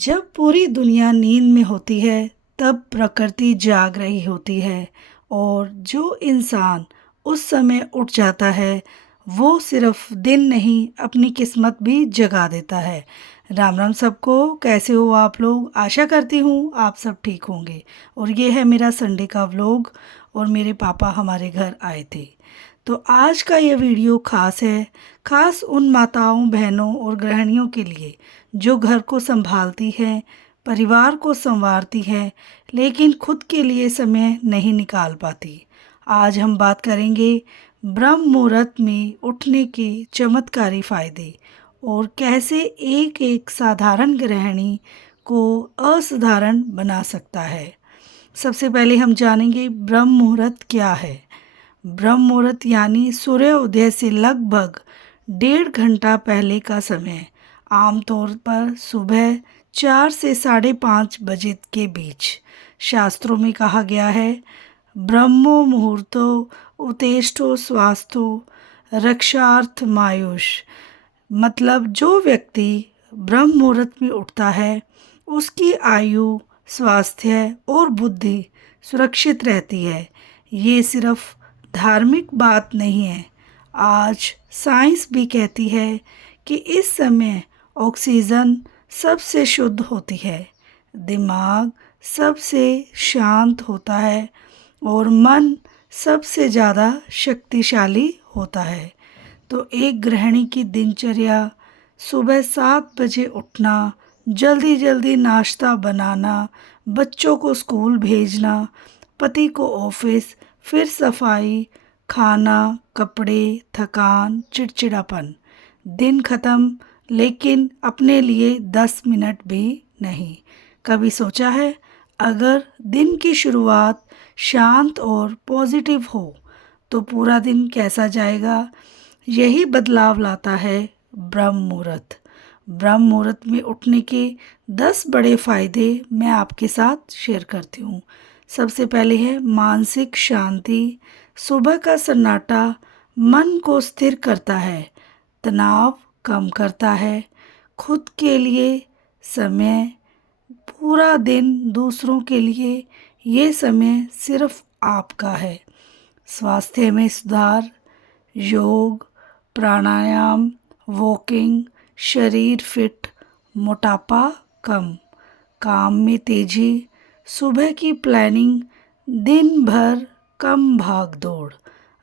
जब पूरी दुनिया नींद में होती है, तब प्रकृति जाग रही होती है और जो इंसान उस समय उठ जाता है, वो सिर्फ दिन नहीं, अपनी किस्मत भी जगा देता है। राम राम सबको, कैसे हो आप लोग? आशा करती हूँ आप सब ठीक होंगे। और ये है मेरा संडे का व्लॉग और मेरे पापा हमारे घर आए थे। तो आज का ये वीडियो खास है, खास उन माताओं, बहनों और गृहिणियों के लिए जो घर को संभालती हैं, परिवार को संवारती हैं, लेकिन खुद के लिए समय नहीं निकाल पाती। आज हम बात करेंगे ब्रह्म मुहूर्त में उठने के चमत्कारी फायदे और कैसे एक एक साधारण गृहिणी को असाधारण बना सकता है। सबसे पहले हम जानेंगे ब्रह्म मुहूर्त क्या है। ब्रह्म मुहूर्त यानी सूर्य उदय से लगभग 1.5 घंटा पहले का समय, आमतौर पर सुबह 4 से 5:30 बजे के बीच। शास्त्रों में कहा गया है, ब्रह्मो मुहूर्तो उत्तिष्ठो स्वास्थो रक्षार्थमायुष। मतलब जो व्यक्ति ब्रह्म मुहूर्त में उठता है, उसकी आयु, स्वास्थ्य और बुद्धि सुरक्षित रहती है। ये सिर्फ धार्मिक बात नहीं है, आज साइंस भी कहती है कि इस समय ऑक्सीजन सबसे शुद्ध होती है, दिमाग सबसे शांत होता है और मन सबसे ज़्यादा शक्तिशाली होता है। तो एक गृहिणी की दिनचर्या: सुबह 7 बजे उठना, जल्दी जल्दी नाश्ता बनाना, बच्चों को स्कूल भेजना, पति को ऑफिस, फिर सफाई, खाना, कपड़े, थकान, चिड़चिड़ापन। दिन खत्म, लेकिन अपने लिए 10 मिनट भी नहीं। कभी सोचा है, अगर दिन की शुरुआत शांत और पॉजिटिव हो तो पूरा दिन कैसा जाएगा? यही बदलाव लाता है ब्रह्म मुहूर्त। ब्रह्म मुहूर्त में उठने के 10 बड़े फायदे मैं आपके साथ शेयर करती हूँ। सबसे पहले है मानसिक शांति। सुबह का सन्नाटा मन को स्थिर करता है, तनाव कम करता है, खुद के लिए समय, पूरा दिन दूसरों के लिए, ये समय सिर्फ आपका है। स्वास्थ्य में सुधार, योग, प्राणायाम, वॉकिंग, शरीर फिट, मोटापा कम, काम में तेजी, सुबह की प्लानिंग, दिन भर कम भाग दौड़,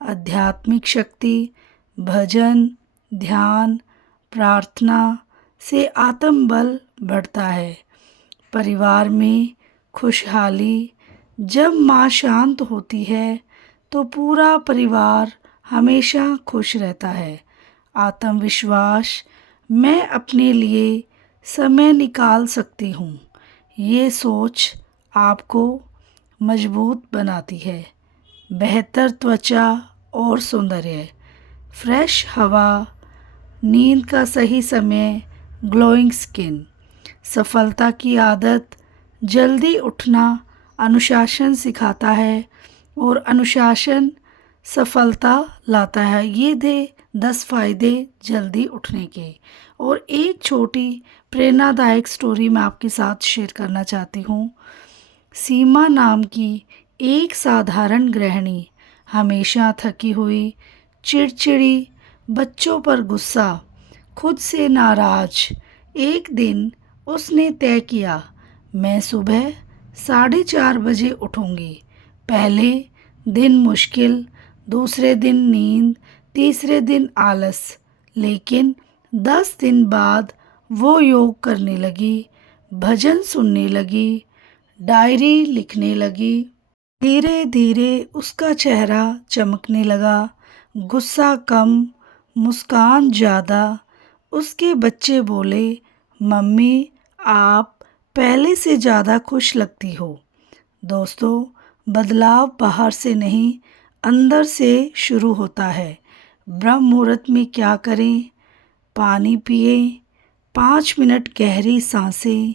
आध्यात्मिक शक्ति, भजन, ध्यान, प्रार्थना से आत्मबल बढ़ता है। परिवार में खुशहाली, जब माँ शांत होती है तो पूरा परिवार हमेशा खुश रहता है। आत्मविश्वास, मैं अपने लिए समय निकाल सकती हूँ, ये सोच आपको मजबूत बनाती है। बेहतर त्वचा और सौंदर्य, फ्रेश हवा, नींद का सही समय, ग्लोइंग स्किन, सफलता की आदत, जल्दी उठना अनुशासन सिखाता है और अनुशासन सफलता लाता है। ये थे 10 फायदे जल्दी उठने के। और एक छोटी प्रेरणादायक स्टोरी मैं आपके साथ शेयर करना चाहती हूँ। सीमा नाम की एक साधारण गृहिणी, हमेशा थकी हुई, चिड़चिड़ी, बच्चों पर गुस्सा, खुद से नाराज। एक दिन उसने तय किया, मैं सुबह 4:30 बजे उठूंगी। पहले दिन मुश्किल, दूसरे दिन नींद, तीसरे दिन आलस, लेकिन 10 दिन बाद वो योग करने लगी, भजन सुनने लगी, डायरी लिखने लगी। धीरे धीरे उसका चेहरा चमकने लगा, गुस्सा कम, मुस्कान ज़्यादा। उसके बच्चे बोले, मम्मी आप पहले से ज़्यादा खुश लगती हो। दोस्तों, बदलाव बाहर से नहीं, अंदर से शुरू होता है। ब्रह्म मुहूर्त में क्या करें? पानी पिए, 5 मिनट गहरी सांसें,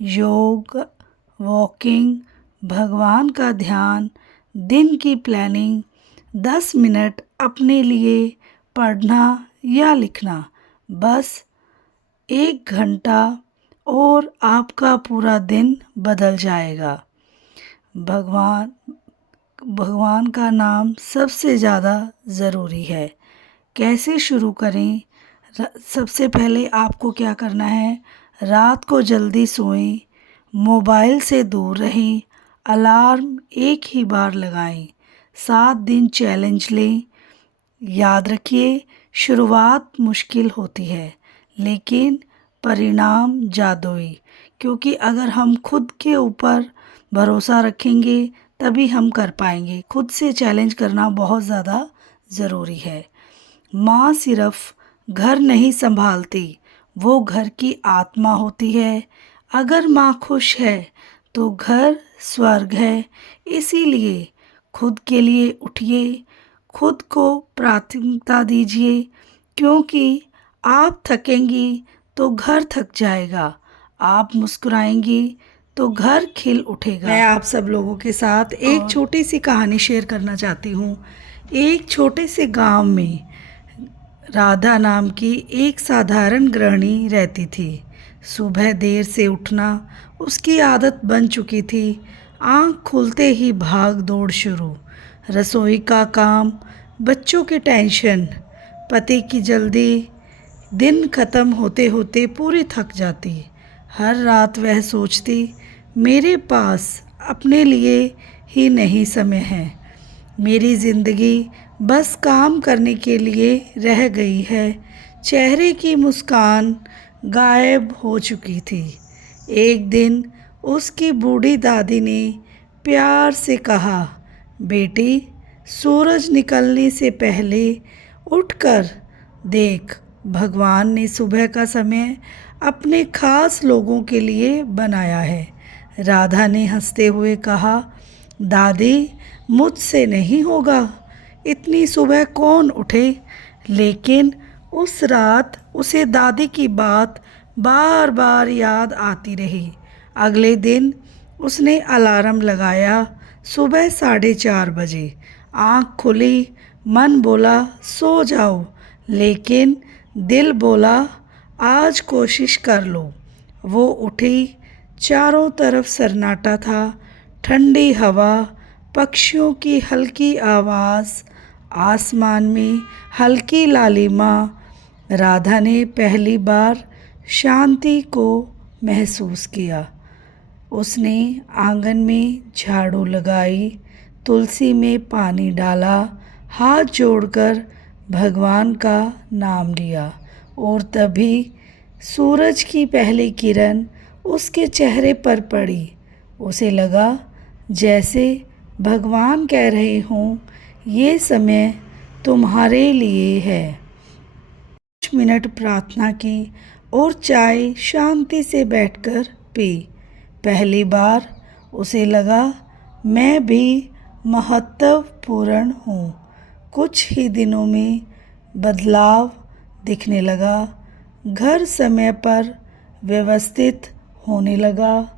योग, वॉकिंग, भगवान का ध्यान, दिन की प्लानिंग, 10 मिनट अपने लिए पढ़ना या लिखना, बस 1 घंटा और आपका पूरा दिन बदल जाएगा। भगवान भगवान का नाम सबसे ज़्यादा ज़रूरी है। कैसे शुरू करें? सबसे पहले आपको क्या करना है, रात को जल्दी सोएं, मोबाइल से दूर रहें, अलार्म एक ही बार लगाएं, 7 दिन चैलेंज लें। याद रखिए, शुरुआत मुश्किल होती है लेकिन परिणाम जादुई, क्योंकि अगर हम खुद के ऊपर भरोसा रखेंगे तभी हम कर पाएंगे। खुद से चैलेंज करना बहुत ज़्यादा ज़रूरी है। माँ सिर्फ घर नहीं संभालती, वो घर की आत्मा होती है। अगर माँ खुश है तो घर स्वर्ग है। इसीलिए खुद के लिए उठिए, खुद को प्राथमिकता दीजिए, क्योंकि आप थकेंगी तो घर थक जाएगा, आप मुस्कुराएंगी तो घर खिल उठेगा। मैं आप सब लोगों के साथ एक छोटी सी कहानी शेयर करना चाहती हूँ। एक छोटे से गांव में राधा नाम की एक साधारण गृहिणी रहती थी। सुबह देर से उठना उसकी आदत बन चुकी थी। आँख खुलते ही भाग दौड़ शुरू, रसोई का काम, बच्चों की टेंशन, पति की जल्दी। दिन ख़त्म होते होते पूरी थक जाती। हर रात वह सोचती, मेरे पास अपने लिए ही नहीं समय है, मेरी ज़िंदगी बस काम करने के लिए रह गई है। चेहरे की मुस्कान गायब हो चुकी थी। एक दिन उसकी बूढ़ी दादी ने प्यार से कहा, बेटी, सूरज निकलने से पहले उठकर देख, भगवान ने सुबह का समय अपने खास लोगों के लिए बनाया है। राधा ने हंसते हुए कहा, दादी, मुझसे नहीं होगा, इतनी सुबह कौन उठे। लेकिन उस रात उसे दादी की बात बार बार याद आती रही। अगले दिन उसने अलार्म लगाया। सुबह 4:30 बजे आँख खुली, मन बोला सो जाओ, लेकिन दिल बोला आज कोशिश कर लो। वो उठी, चारों तरफ सन्नाटा था, ठंडी हवा, पक्षियों की हल्की आवाज़, आसमान में हल्की लालिमा। राधा ने पहली बार शांति को महसूस किया। उसने आंगन में झाड़ू लगाई, तुलसी में पानी डाला, हाथ जोड़कर भगवान का नाम लिया, और तभी सूरज की पहली किरण उसके चेहरे पर पड़ी। उसे लगा जैसे भगवान कह रहे हों, ये समय तुम्हारे लिए है। 5 मिनट प्रार्थना की और चाय शांति से बैठकर पी। पहली बार उसे लगा मैं भी महत्वपूर्ण हूँ। कुछ ही दिनों में बदलाव दिखने लगा। घर समय पर व्यवस्थित होने लगा,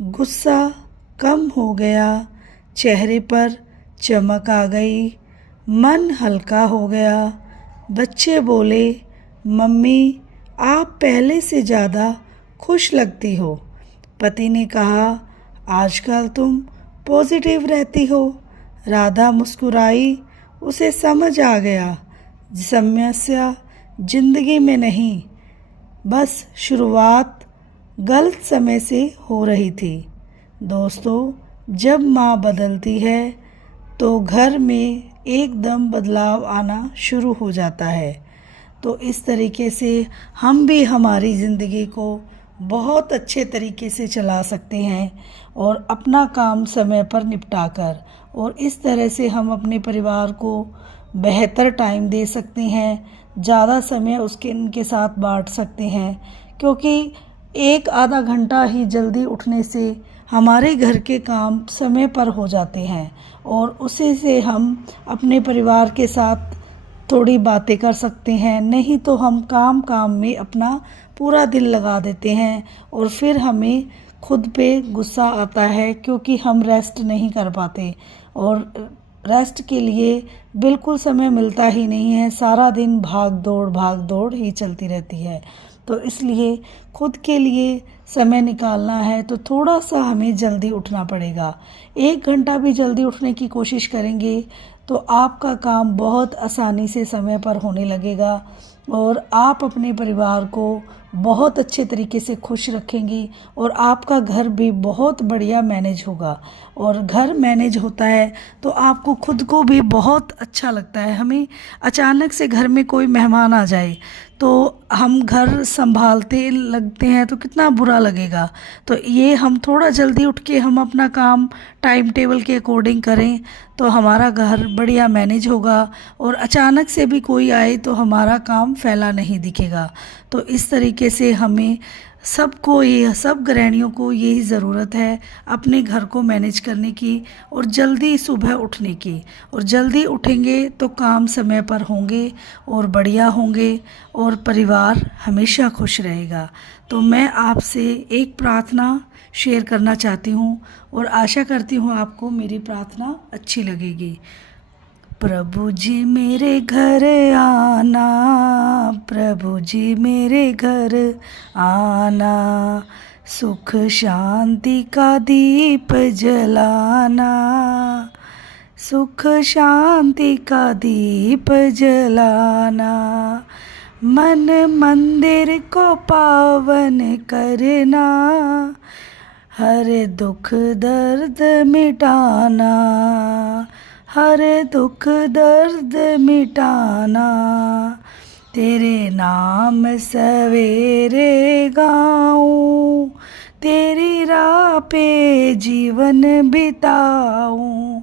गुस्सा कम हो गया, चेहरे पर चमक आ गई, मन हल्का हो गया। बच्चे बोले, मम्मी, आप पहले से ज़्यादा खुश लगती हो। पति ने कहा, आजकल तुम पॉजिटिव रहती हो। राधा मुस्कुराई, उसे समझ आ गया समस्या जिंदगी में नहीं, बस शुरुआत गलत समय से हो रही थी। दोस्तों, जब माँ बदलती है तो घर में एकदम बदलाव आना शुरू हो जाता है। तो इस तरीके से हम भी हमारी ज़िंदगी को बहुत अच्छे तरीके से चला सकते हैं और अपना काम समय पर निपटा कर, और इस तरह से हम अपने परिवार को बेहतर टाइम दे सकते हैं, ज़्यादा समय उनके साथ बांट सकते हैं। क्योंकि 1-आधा घंटा ही जल्दी उठने से हमारे घर के काम समय पर हो जाते हैं और उसी से हम अपने परिवार के साथ थोड़ी बातें कर सकते हैं। नहीं तो हम काम में अपना पूरा दिन लगा देते हैं और फिर हमें खुद पे गुस्सा आता है, क्योंकि हम रेस्ट नहीं कर पाते और रेस्ट के लिए बिल्कुल समय मिलता ही नहीं है। सारा दिन भाग दौड़ ही चलती रहती है। तो इसलिए खुद के लिए समय निकालना है तो थोड़ा सा हमें जल्दी उठना पड़ेगा। 1 घंटा भी जल्दी उठने की कोशिश करेंगे तो आपका काम बहुत आसानी से समय पर होने लगेगा और आप अपने परिवार को बहुत अच्छे तरीके से खुश रखेंगी और आपका घर भी बहुत बढ़िया मैनेज होगा। और घर मैनेज होता है तो आपको खुद को भी बहुत अच्छा लगता है। हमें अचानक से घर में कोई मेहमान आ जाए तो हम घर संभालते लगते हैं तो कितना बुरा लगेगा। तो ये हम थोड़ा जल्दी उठ के हम अपना काम टाइम टेबल के अकॉर्डिंग करें तो हमारा घर बढ़िया मैनेज होगा और अचानक से भी कोई आए तो हमारा काम फैला नहीं दिखेगा। तो इस तरीके से हमें सबको, ये सब गृहिणियों को यही ज़रूरत है अपने घर को मैनेज करने की और जल्दी सुबह उठने की। और जल्दी उठेंगे तो काम समय पर होंगे और बढ़िया होंगे और परिवार हमेशा खुश रहेगा। तो मैं आपसे एक प्रार्थना शेयर करना चाहती हूँ और आशा करती हूँ आपको मेरी प्रार्थना अच्छी लगेगी। प्रभु जी मेरे घर आना, प्रभु जी मेरे घर आना, सुख शांति का दीप जलाना, सुख शांति का दीप जलाना, मन मंदिर को पावन करना, हर दुख दर्द मिटाना, हर दुख दर्द मिटाना, तेरे नाम सवेरे गाऊं, तेरी राह पे जीवन बिताऊं,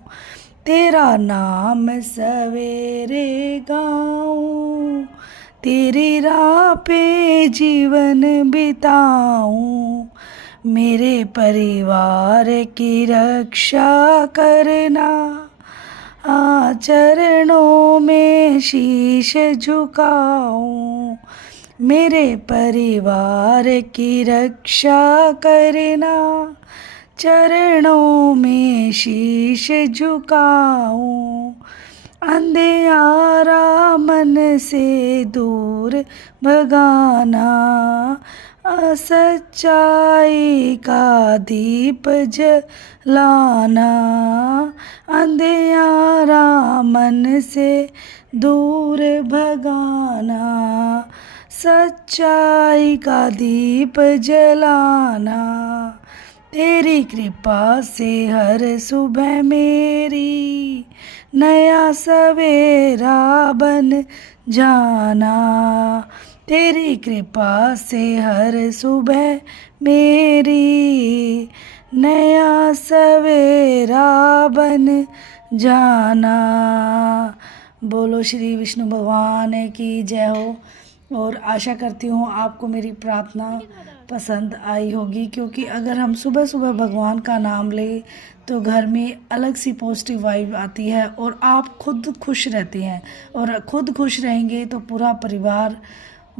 तेरा नाम सवेरे गाऊं, तेरी राह पे जीवन बिताऊं, मेरे परिवार की रक्षा करना, चरणों में शीश झुकाऊं, मेरे परिवार की रक्षा करना, चरणों में शीश झुकाऊं, अंधियारा मन से दूर भगाना, सच्चाई का दीप जलाना, अंधियारा मन से दूर भगाना, सच्चाई का दीप जलाना, तेरी कृपा से हर सुबह मेरी नया सवेरा बन जाना, तेरी कृपा से हर सुबह मेरी नया सवेरा बन जाना। बोलो श्री विष्णु भगवान की जय हो। और आशा करती हूँ आपको मेरी प्रार्थना पसंद आई होगी, क्योंकि अगर हम सुबह सुबह भगवान का नाम लें तो घर में अलग सी पॉजिटिव वाइब आती है और आप खुद खुश रहते हैं। और खुद खुश रहेंगे तो पूरा परिवार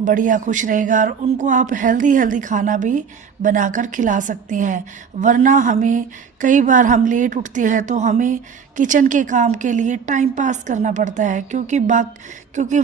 बढ़िया खुश रहेगा और उनको आप हेल्दी खाना भी बनाकर खिला सकते हैं। वरना हमें कई बार हम लेट उठते हैं तो हमें किचन के काम के लिए टाइम पास करना पड़ता है, क्योंकि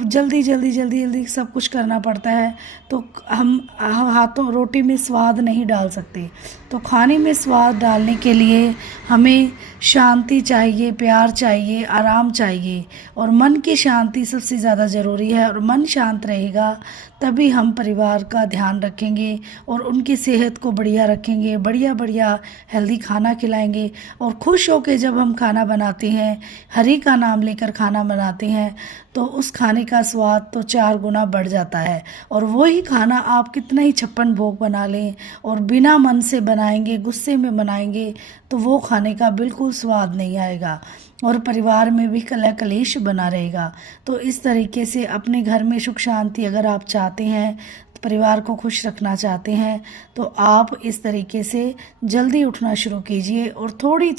जल्दी सब कुछ करना पड़ता है तो हम हाथों रोटी में स्वाद नहीं डाल सकते। तो खाने में स्वाद डालने के लिए हमें शांति चाहिए, प्यार चाहिए, आराम चाहिए और मन की शांति सबसे ज़्यादा ज़रूरी है। और मन शांत रहेगा तभी हम परिवार का ध्यान रखेंगे और उनकी सेहत को बढ़िया रखेंगे, बढ़िया हेल्दी खाना खिलाएंगे। और खुश होकर जब हम खाना बनाते हैं, हरि का नाम लेकर खाना बनाते हैं तो उस खाने का स्वाद तो 4 गुना बढ़ जाता है। और वही खाना आप कितना ही 56 भोग बना लें और बिना मन से बनाएंगे, गुस्से में बनाएंगे तो वो खाने का बिल्कुल स्वाद नहीं आएगा और परिवार में भी कलह कलेश बना रहेगा। तो इस तरीके से अपने घर में सुख शांति अगर आप चाहते हैं, परिवार को खुश रखना चाहते हैं, तो आप इस तरीके से जल्दी उठना शुरू कीजिए और थोड़ी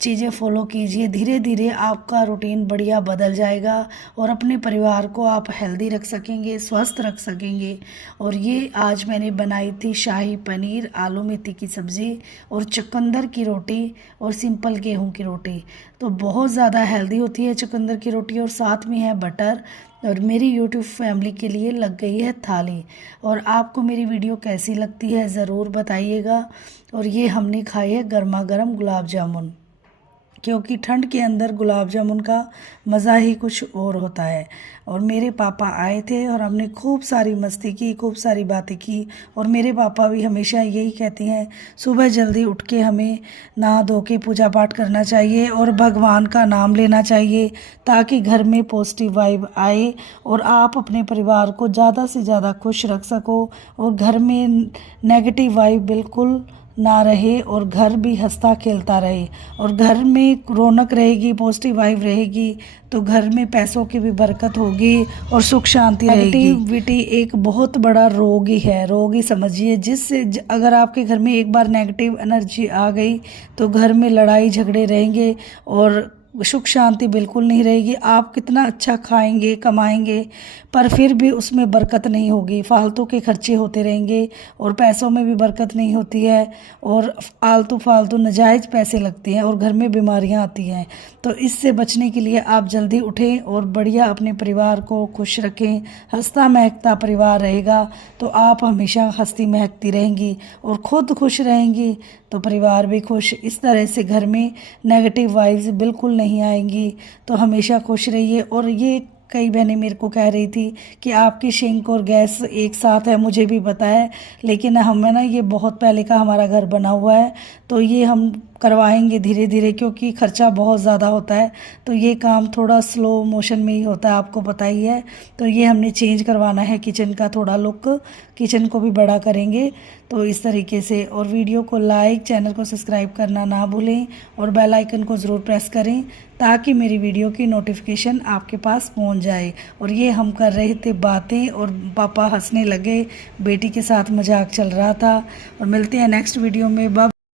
चीज़ें फॉलो कीजिए। धीरे धीरे आपका रूटीन बढ़िया बदल जाएगा और अपने परिवार को आप हेल्दी रख सकेंगे, स्वस्थ रख सकेंगे। और ये आज मैंने बनाई थी शाही पनीर, आलू मेथी की सब्ज़ी और चुकंदर की रोटी और सिंपल गेहूं की रोटी। तो बहुत ज़्यादा हेल्दी होती है चुकंदर की रोटी और साथ में है बटर। और मेरी यूट्यूब फैमिली के लिए लग गई है थाली। और आपको मेरी वीडियो कैसी लगती है ज़रूर बताइएगा। और ये हमने खाई है गर्मा गर्म गुलाब जामुन, क्योंकि ठंड के अंदर गुलाब जामुन का मज़ा ही कुछ और होता है। और मेरे पापा आए थे और हमने खूब सारी मस्ती की, खूब सारी बातें की। और मेरे पापा भी हमेशा यही कहते हैं, सुबह जल्दी उठ के हमें नहा धो के पूजा पाठ करना चाहिए और भगवान का नाम लेना चाहिए, ताकि घर में पॉजिटिव वाइब आए और आप अपने परिवार को ज़्यादा से ज़्यादा खुश रख सको और घर में नेगेटिव वाइब बिल्कुल ना रहे और घर भी हंसता खेलता रहे। और घर में रौनक रहेगी, पॉजिटिव वाइब रहेगी, तो घर में पैसों की भी बरकत होगी और सुख शांति रहेगी। नेगेटिविटी एक बहुत बड़ा रोग ही है, रोग ही समझिए, जिससे अगर आपके घर में एक बार नेगेटिव एनर्जी आ गई तो घर में लड़ाई झगड़े रहेंगे और सुख शांति बिल्कुल नहीं रहेगी। आप कितना अच्छा खाएंगे कमाएंगे, पर फिर भी उसमें बरकत नहीं होगी, फालतू के खर्चे होते रहेंगे और पैसों में भी बरकत नहीं होती है और आलतू फालतू नजायज़ पैसे लगते हैं और घर में बीमारियां आती हैं। तो इससे बचने के लिए आप जल्दी उठें और बढ़िया अपने परिवार को खुश रखें। हंसता महकता परिवार रहेगा तो आप हमेशा हंसती महकती रहेंगी और खुद खुश रहेंगी तो परिवार भी खुश। इस तरह से घर में नेगेटिव वाइब्स बिल्कुल नहीं आएंगी। तो हमेशा खुश रहिए। और ये कई बहनें मेरे को कह रही थी कि आपकी सिंक और गैस एक साथ है, मुझे भी पता है, लेकिन हमें ना ये बहुत पहले का हमारा घर बना हुआ है, तो ये हम करवाएंगे धीरे धीरे, क्योंकि खर्चा बहुत ज़्यादा होता है। तो ये काम थोड़ा स्लो मोशन में ही होता है, आपको पता ही है। तो ये हमने चेंज करवाना है किचन का थोड़ा लुक, किचन को भी बड़ा करेंगे। तो इस तरीके से, और वीडियो को लाइक, चैनल को सब्सक्राइब करना ना भूलें और बेल आइकन को ज़रूर प्रेस करें, ताकि मेरी वीडियो की नोटिफिकेशन आपके पास पहुंच जाए। और ये हम कर रहे थे बातें और पापा हंसने लगे, बेटी के साथ मजाक चल रहा था। और मिलते हैं नेक्स्ट वीडियो में।